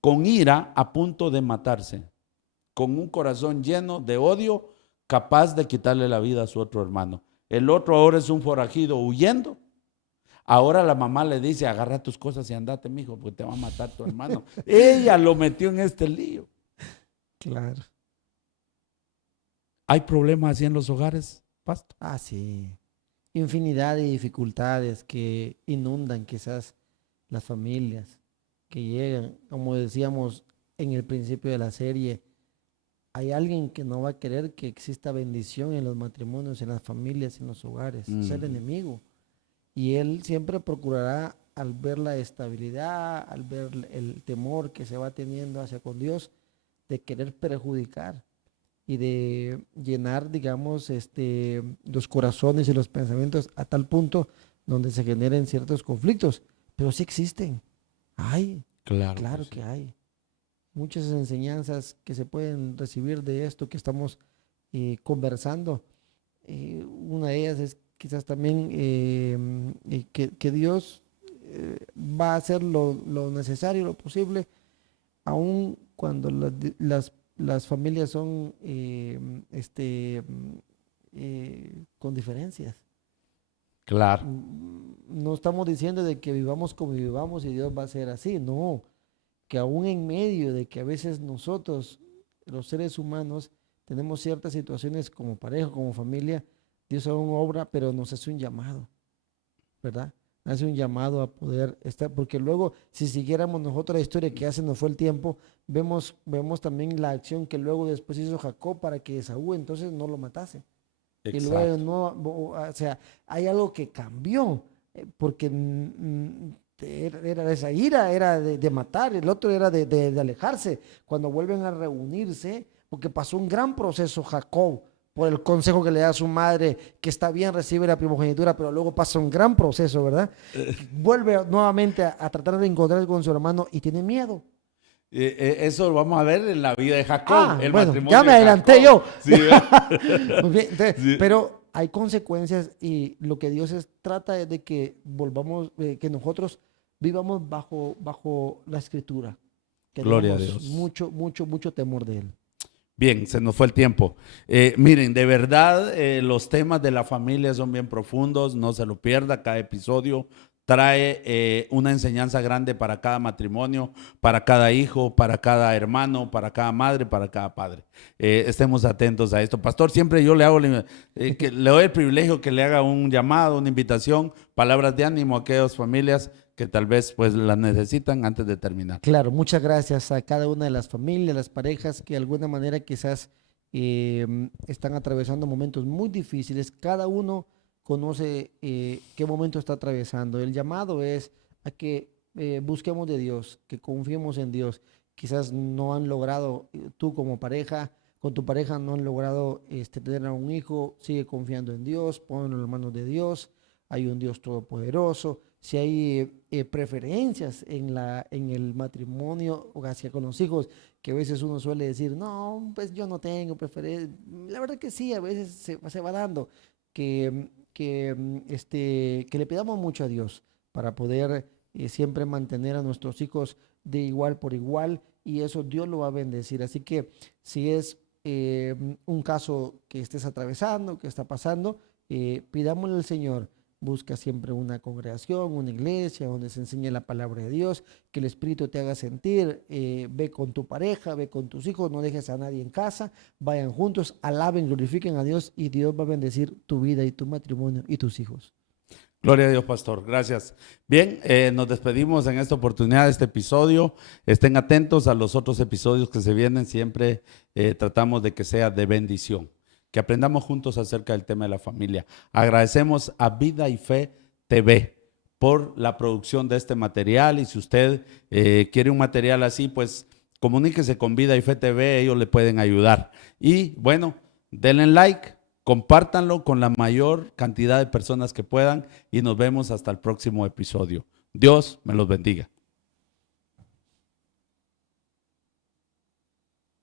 con ira a punto de matarse, con un corazón lleno de odio, capaz de quitarle la vida a su otro hermano. El otro ahora es un forajido huyendo. Ahora la mamá le dice, agarra tus cosas y andate, mijo, porque te va a matar tu hermano. Ella lo metió en este lío. Claro. ¿Hay problemas así en los hogares, pastor? Ah, sí. Infinidad de dificultades que inundan quizás las familias, que llegan, como decíamos en el principio de la serie, hay alguien que no va a querer que exista bendición en los matrimonios, en las familias, en los hogares, es el enemigo. Y él siempre procurará, al ver la estabilidad, al ver el temor que se va teniendo hacia con Dios, de querer perjudicar y de llenar, digamos, los corazones y los pensamientos a tal punto donde se generen ciertos conflictos. Pero sí existen. Hay, claro que hay. Muchas enseñanzas que se pueden recibir de esto que estamos conversando. Una de ellas es quizás también que Dios va a hacer lo necesario, lo posible, aun cuando las familias son con diferencias. Claro. No estamos diciendo de que vivamos como vivamos y Dios va a ser así, no, que aún en medio de que a veces nosotros, los seres humanos, tenemos ciertas situaciones como pareja, como familia, Dios aún obra, pero nos hace un llamado, ¿verdad? Hace un llamado a poder estar, porque luego, si siguiéramos nosotros la historia que hace nos fue el tiempo, vemos también la acción que luego después hizo Jacob para que Esaú entonces no lo matase. Exacto. Y luego o sea, hay algo que cambió, porque era esa ira, era de matar, el otro era de alejarse. Cuando vuelven a reunirse, porque pasó un gran proceso Jacob, por el consejo que le da a su madre, que está bien, recibe la primogenitura, pero luego pasa un gran proceso, ¿verdad? Vuelve nuevamente a tratar de encontrarse con su hermano y tiene miedo. Eso lo vamos a ver en la vida de Jacob. El bueno, matrimonio ya me de adelanté Jacob. yo. Sí, Muy bien, entonces, sí. pero hay consecuencias y lo que Dios trata es de que volvamos, que nosotros vivamos bajo la escritura, que Gloria a tengamos Dios. mucho temor de Él. Bien, se nos fue el tiempo. Miren, de verdad, los temas de la familia son bien profundos, no se lo pierda, cada episodio trae una enseñanza grande para cada matrimonio, para cada hijo, para cada hermano, para cada madre, para cada padre. Estemos atentos a esto. Pastor, siempre yo le hago, que le doy el privilegio que le haga un llamado, una invitación, palabras de ánimo a aquellas familias que tal vez pues las necesitan antes de terminar. Claro, muchas gracias a cada una de las familias, las parejas que de alguna manera quizás están atravesando momentos muy difíciles. Cada uno conoce qué momento está atravesando. El llamado es a que busquemos de Dios, que confiemos en Dios. Quizás no han logrado, tú como pareja, con tu pareja no han logrado tener a un hijo, sigue confiando en Dios, ponlo en las manos de Dios. Hay un Dios todopoderoso. Si hay preferencias en el matrimonio o hacia con los hijos, que a veces uno suele decir, no, pues yo no tengo preferencia. La verdad que sí, a veces se va dando que le pidamos mucho a Dios para poder siempre mantener a nuestros hijos de igual por igual y eso Dios lo va a bendecir. Así que si es un caso que estés atravesando, que está pasando, pidámosle al Señor. Busca siempre una congregación, una iglesia donde se enseñe la palabra de Dios, que el Espíritu te haga sentir, ve con tu pareja, ve con tus hijos, no dejes a nadie en casa, vayan juntos, alaben, glorifiquen a Dios y Dios va a bendecir tu vida y tu matrimonio y tus hijos. Gloria a Dios, pastor. Gracias. Bien, nos despedimos en esta oportunidad de este episodio. Estén atentos a los otros episodios que se vienen. Siempre tratamos de que sea de bendición. Que aprendamos juntos acerca del tema de la familia. Agradecemos a Vida y Fe TV por la producción de este material y si usted quiere un material así, pues comuníquese con Vida y Fe TV, ellos le pueden ayudar. Y bueno, denle like, compártanlo con la mayor cantidad de personas que puedan y nos vemos hasta el próximo episodio. Dios me los bendiga.